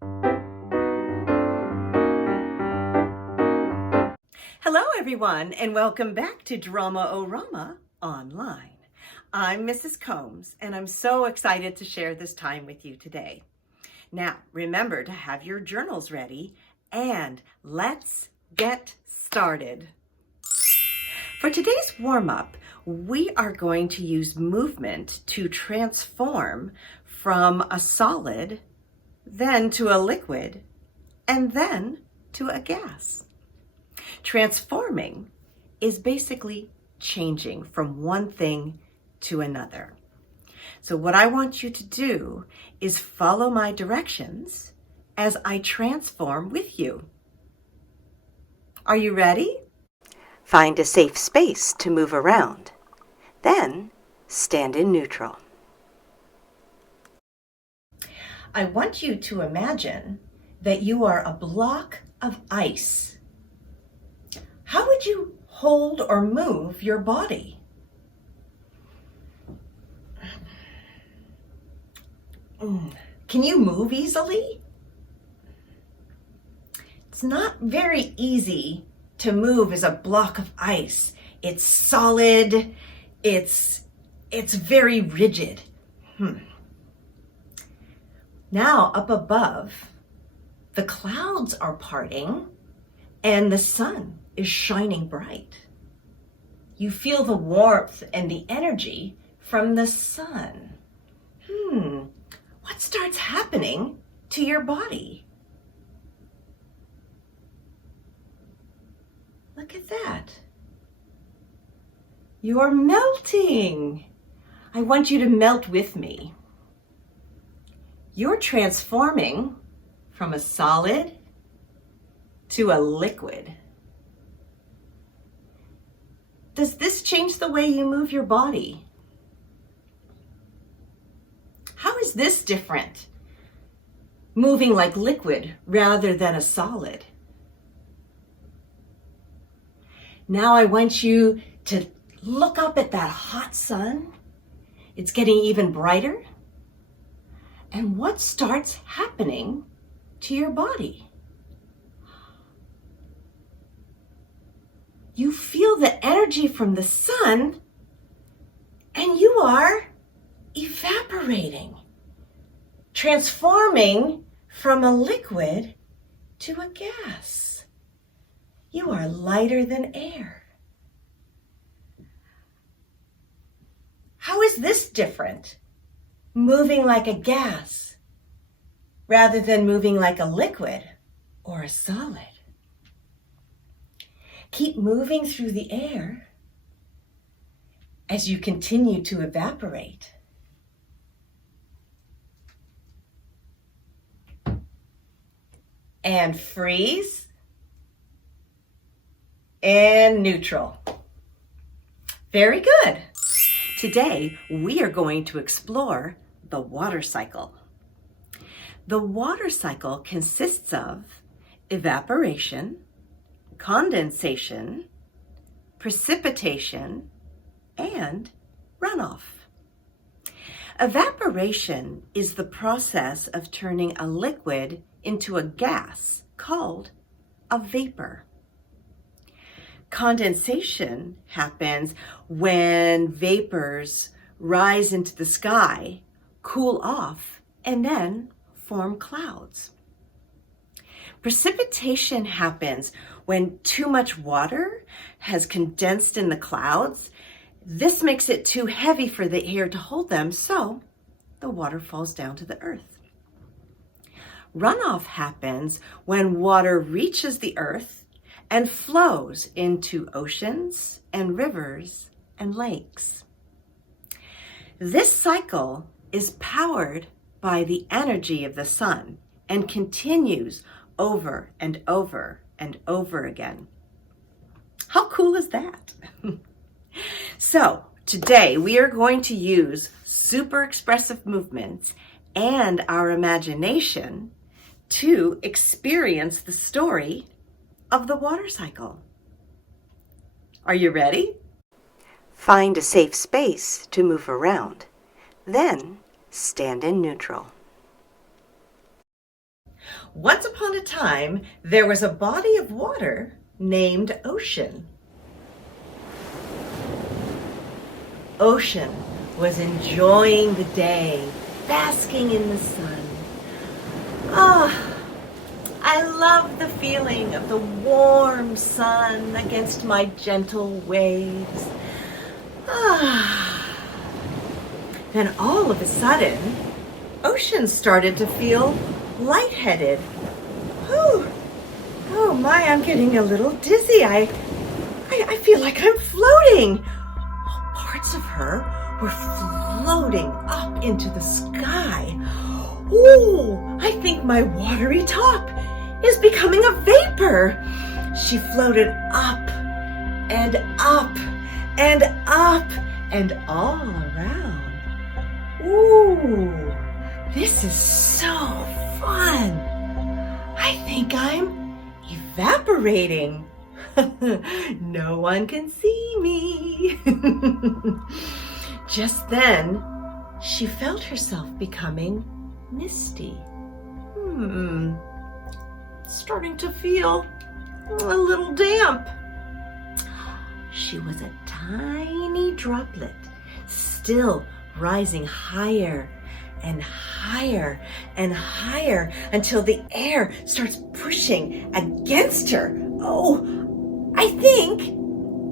Hello everyone, and welcome back to Drama-O-Rama online. I'm Mrs. Combs, and I'm so excited to share this time with you today. Now, remember to have your journals ready, and let's get started. For today's warm-up, we are going to use movement to transform from a solid, then to a liquid, and then to a gas. Transforming is basically changing from one thing to another. So what I want you to do is follow my directions as I transform with you. Are you ready? Find a safe space to move around. Then stand in neutral. I want you to imagine that you are a block of ice. How would you hold or move your body? Can you move easily? It's not very easy to move as a block of ice. It's solid, it's very rigid. Now up above, the clouds are parting and the sun is shining bright. You feel the warmth and the energy from the sun. What starts happening to your body? Look at that. You're melting. I want you to melt with me. You're transforming from a solid to a liquid. Does this change the way you move your body? How is this different? Moving like liquid rather than a solid. Now I want you to look up at that hot sun. It's getting even brighter. And what starts happening to your body? You feel the energy from the sun, and you are evaporating, transforming from a liquid to a gas. You are lighter than air. How is this different? Moving like a gas rather than moving like a liquid or a solid. Keep moving through the air as you continue to evaporate. And freeze and neutral. Very good. Today, we are going to explore the water cycle. The water cycle consists of evaporation, condensation, precipitation, and runoff. Evaporation is the process of turning a liquid into a gas called a vapor. Condensation happens when vapors rise into the sky, cool off, and then form clouds. Precipitation happens when too much water has condensed in the clouds. This makes it too heavy for the air to hold them, so the water falls down to the earth. Runoff happens when water reaches the earth and flows into oceans and rivers and lakes. This cycle is powered by the energy of the sun and continues over and over and over again. How cool is that? So today we are going to use super expressive movements and our imagination to experience the story of the water cycle. Are you ready? Find a safe space to move around. Then stand in neutral. Once upon a time, there was a body of water named Ocean. Ocean was enjoying the day, basking in the sun. I love the feeling of the warm sun against my gentle waves. Then all of a sudden, Ocean started to feel lightheaded. Oh my, I'm getting a little dizzy. I feel like I'm floating. Parts of her were floating up into the sky. Oh, I think my watery top is becoming a vapor. She floated up and up and up and all around. Ooh, this is so fun. I think I'm evaporating. No one can see me. Just then, she felt herself becoming misty. Starting to feel a little damp. She was a tiny droplet, still rising higher and higher and higher until the air starts pushing against her. Oh, I think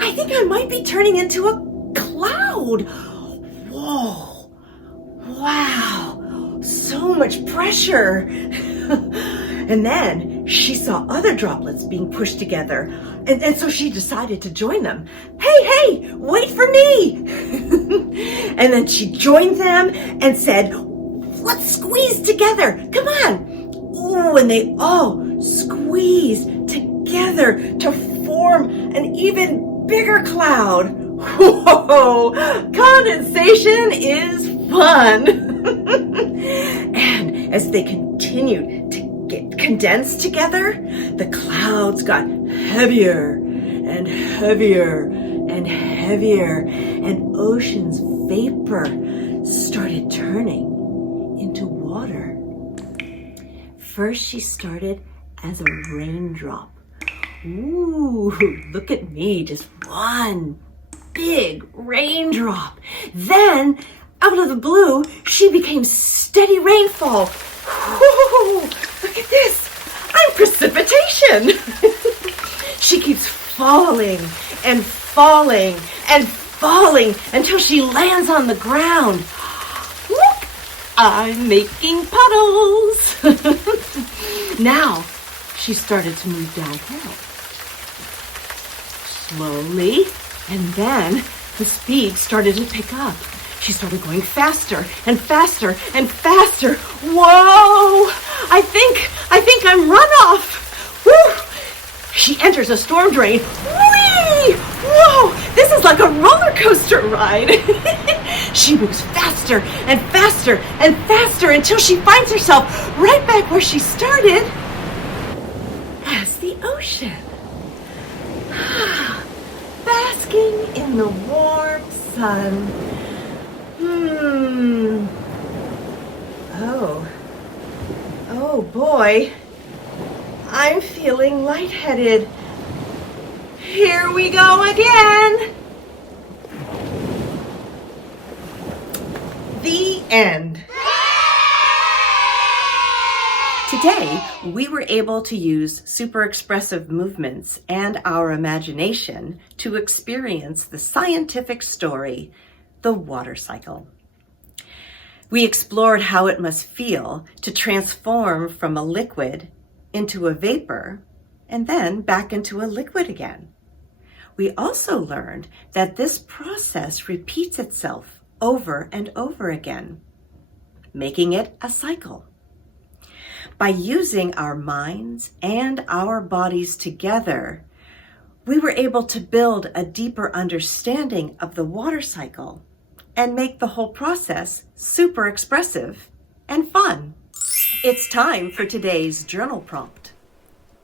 I might be turning into a cloud. Whoa, wow, so much pressure. And then she saw other droplets being pushed together, and so she decided to join them. Hey, wait for me! And then she joined them and said, let's squeeze together, come on! Ooh, and they all squeezed together to form an even bigger cloud. Whoa, condensation is fun! And as they continued to get condensed together, the clouds got heavier and heavier and heavier, and Ocean's vapor started turning into water. First, she started as a raindrop. Ooh, look at me, just one big raindrop. Then, out of the blue, she became steady rainfall. Whoa, look at this. I'm precipitation. She keeps falling and falling and falling until she lands on the ground. Look, I'm making puddles. Now, she started to move downhill. Slowly, and then the speed started to pick up. She started going faster and faster and faster. Whoa! I think I'm runoff. Woo! She enters a storm drain. Whee! Whoa! This is like a roller coaster ride. She moves faster and faster and faster until she finds herself right back where she started, as the ocean. Basking in the warm sun. Oh boy, I'm feeling lightheaded. Here we go again. The end. Today, we were able to use super expressive movements and our imagination to experience the scientific story, the water cycle. We explored how it must feel to transform from a liquid into a vapor and then back into a liquid again. We also learned that this process repeats itself over and over again, making it a cycle. By using our minds and our bodies together, we were able to build a deeper understanding of the water cycle and make the whole process super expressive and fun. It's time for today's journal prompt.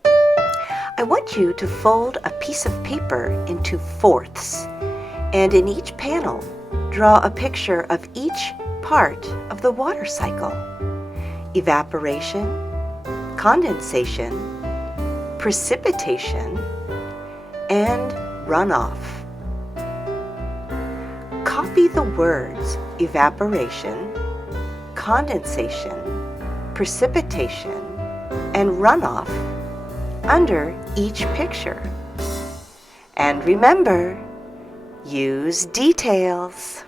I want you to fold a piece of paper into fourths, and in each panel, draw a picture of each part of the water cycle. Evaporation, condensation, precipitation, and runoff. Copy the words evaporation, condensation, precipitation, and runoff under each picture. And remember, use details.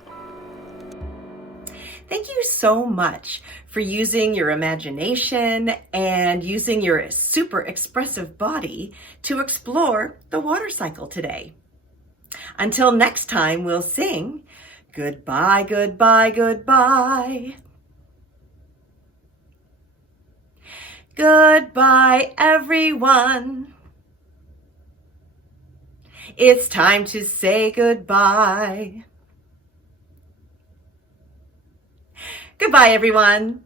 Thank you so much for using your imagination and using your super expressive body to explore the water cycle today. Until next time, we'll sing goodbye, goodbye, goodbye. Goodbye, everyone. It's time to say goodbye. Goodbye, everyone.